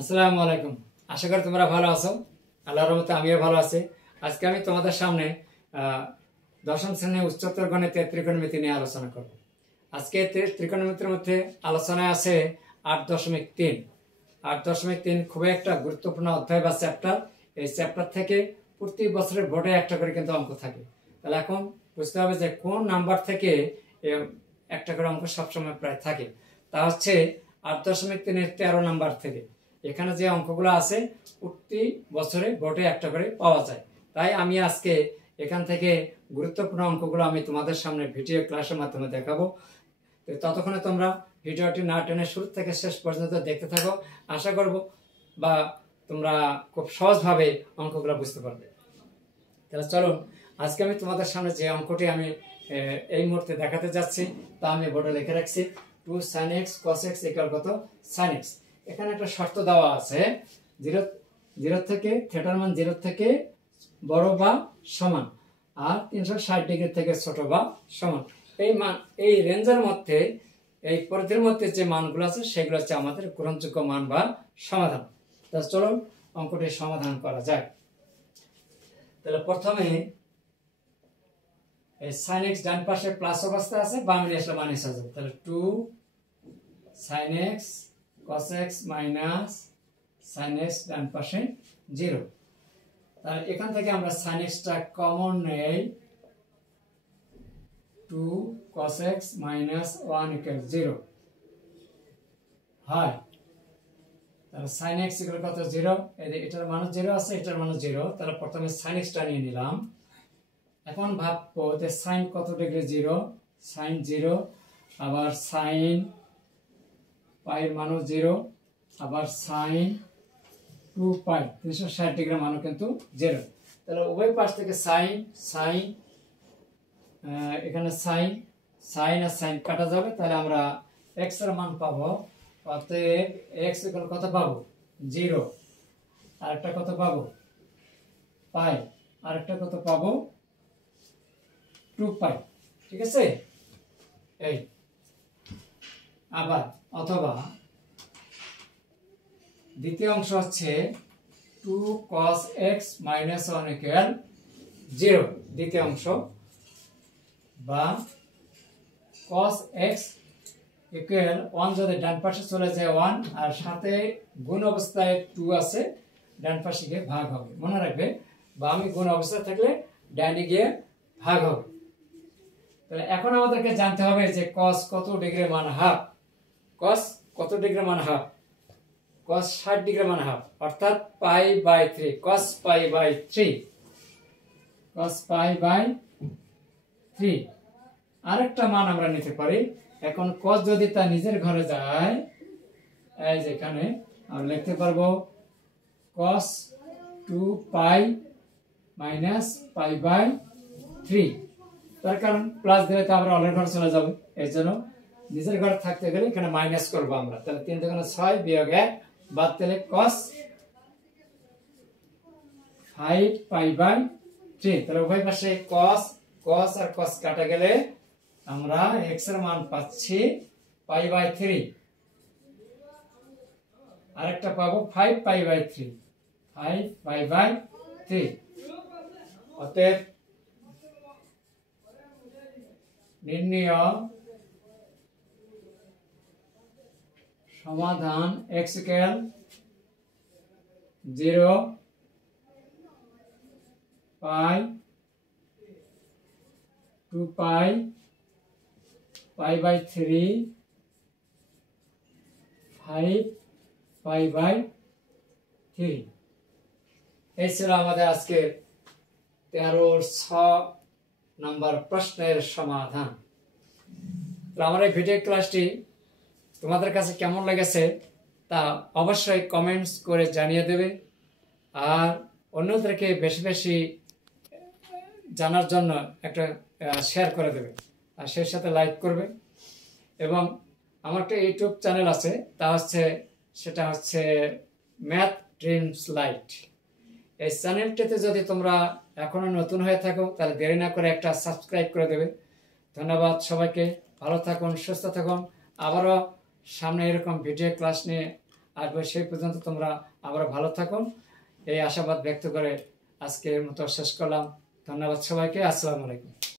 আসসালামু আলাইকুম। আশা করি তোমরা ভালো আছো। আল্লাহর রহমতে আমিও ভালো আছি। আজকে আমি তোমাদের সামনে দশম শ্রেণী উচ্চতর গণিতের ত্রিকোণমিতি নিয়ে আলোচনা করব। আজকে ত্রিকোণমিতির মধ্যে আলোচনায় আছে 8.3। 8.3 খুবই একটা গুরুত্বপূর্ণ অধ্যায় বা চ্যাপ্টার। এই চ্যাপ্টার থেকে প্রতি বছরের বোর্ডে একটা করে কিন্তু অঙ্ক থাকে। তাহলে এখন বুঝতে হবে যে কোন নাম্বার থেকে একটা করে অঙ্ক সবসময় প্রায় থাকে। তা হচ্ছে 8.3-এর 13 নাম্বার থেকে। এখানে যে অঙ্কগুলো আছে প্রতি বছরে বোর্ডে একটা করে পাওয়া যায়। তাই আমি আজকে এখান থেকে গুরুত্বপূর্ণ অঙ্কগুলো আমি তোমাদের সামনে ভিডিও ক্লাসের মাধ্যমে দেখাবো। তো ততক্ষণে তোমরা ভিডিওটি না টেনে শুরু থেকে শেষ পর্যন্ত দেখতে থাকো। আশা করব বা তোমরা খুব সহজভাবে অঙ্কগুলো বুঝতে পারবে। তাহলে চলো, আজকে আমি তোমাদের সামনে যে অঙ্কটি আমি এই মুহূর্তে দেখাতে যাচ্ছি তা আমি বোর্ডে লিখে রাখছি। 2 sin x cos x = কত sin x। এখানে একটা শর্ত দেওয়া আছে, 0 থেকে থিটার মান 0 থেকে বড় বা সমান আর 360 ডিগ্রি থেকে ছোট বা সমান। এই মান, এই রেঞ্জের মধ্যে, এই পরিধির মধ্যে যে মানগুলো আছে সেগুলো হচ্ছে আমাদের গ্রহণযোগ্য মান বা সমাধান। তাহলে চলো অঙ্কটি সমাধান করা যাক। তাহলে প্রথমে এই sin x ডান পাশে প্লাস অবস্থায় আছে, বামে নিয়ে আসলে মাইনাস হয়ে যাবে। তাহলে 2 sin x cos x minus sin x ডান পাশে 0। তাহলে এখান থেকে আমরা sin x টা কমন নেই, 2 cos x minus 1 = 0 হয়। তাহলে sin x = কত 0, এটার মান 0 আছে, এটার মান 0। তাহলে প্রথমে sin x টা নিয়ে নিলাম। এখন ভাববো যে sin কত ডিগ্রি 0, sin 0, আবার sin পাই এর মানও 0, আবার sin 2 পাই 360 ডিগ্রি মানও কিন্তু 0। তাহলে উভয় পাশ থেকে sin এখানে sin আর sin কাটা যাবে। তাহলে আমরা x এর মান পাবো, অতএব x = কত পাবো 0, আরেকটা কত পাবো পাই, আরেকটা কত পাবো 2 পাই। ঠিক আছে। এই আবার অথবা দ্বিতীয় অংশ হচ্ছে 2 cos x minus 1 = 0, দ্বিতীয় অংশ, বা cos x = 1 যদি ডান পাশে চলে যায় 1 আর সাথে গুণ অবস্থায় 2 আছে, ডান পাশে গিয়ে ভাগ হবে। মনে রাখবে, বামে গুণ অবস্থায় থাকলে ডানে গিয়ে ভাগ হবে। তাহলে এখন আমাদেরকে জানতে হবে যে cos কত ডিগ্রি মান হাফ, cos কত ডিগ্রি মান হাফ, cos 60 ডিগ্রি মান হাফ, অর্থাৎ π/3, cos π/3, cos π/3। আরেকটা মান আমরা নিতে পারি। এখন cos যদি তা নিজের ঘরে যায়, এই যে এখানে আমরা লিখতে পারবো cos 2π - π/3। তার কারণ প্লাস দিলে তো আমরা অলের ঘরে চলে যাবে, এর জন্য নিজের ঘরে থাকতে গেলে এখানে মাইনাস করবো আমরা। তাহলে 3 × 6 - 1 বাদ দিলে cos 5π/3। তাহলে উভয় পাশে cos আর cos কাটা গেলে আমরা x এর মান পাচ্ছি π/3, আরেকটা পাবো 5π/3, 5π/3। অতএব নির্ণয় সমাধান x = 0, π, 2π, π/3, 5π/3। এই ছিল আমাদের আজকের 13-6 নাম্বার প্রশ্নের সমাধান। তো আমার এই ভিডিও ক্লাসটি তোমাদের কাছে কেমন লেগেছে তা অবশ্যই কমেন্টস করে জানিয়ে দেবে, আর অন্যদেরকে বেশি বেশি জানার জন্য একটা শেয়ার করে দেবে, আর সেই সাথে লাইক করবে। এবং আমার একটা ইউটিউব চ্যানেল আছে, সেটা হচ্ছে ম্যাথ ড্রিমস লাইট। এই চ্যানেলটিতে যদি তোমরা এখনো নতুন হয়ে থাকো তাহলে দেরি না করে একটা সাবস্ক্রাইব করে দেবে। ধন্যবাদ সবাইকে, ভালো থাকুন, সুস্থ থাকুন। আবারও সামনে এরকম ভিডিও ক্লাস নিয়ে আসবো। সেই পর্যন্ত তোমরা আবার ভালো থাকো, এই আশাবাদ ব্যক্ত করে আজকের মতো শেষ করলাম। ধন্যবাদ সবাইকে। আসসালামু আলাইকুম।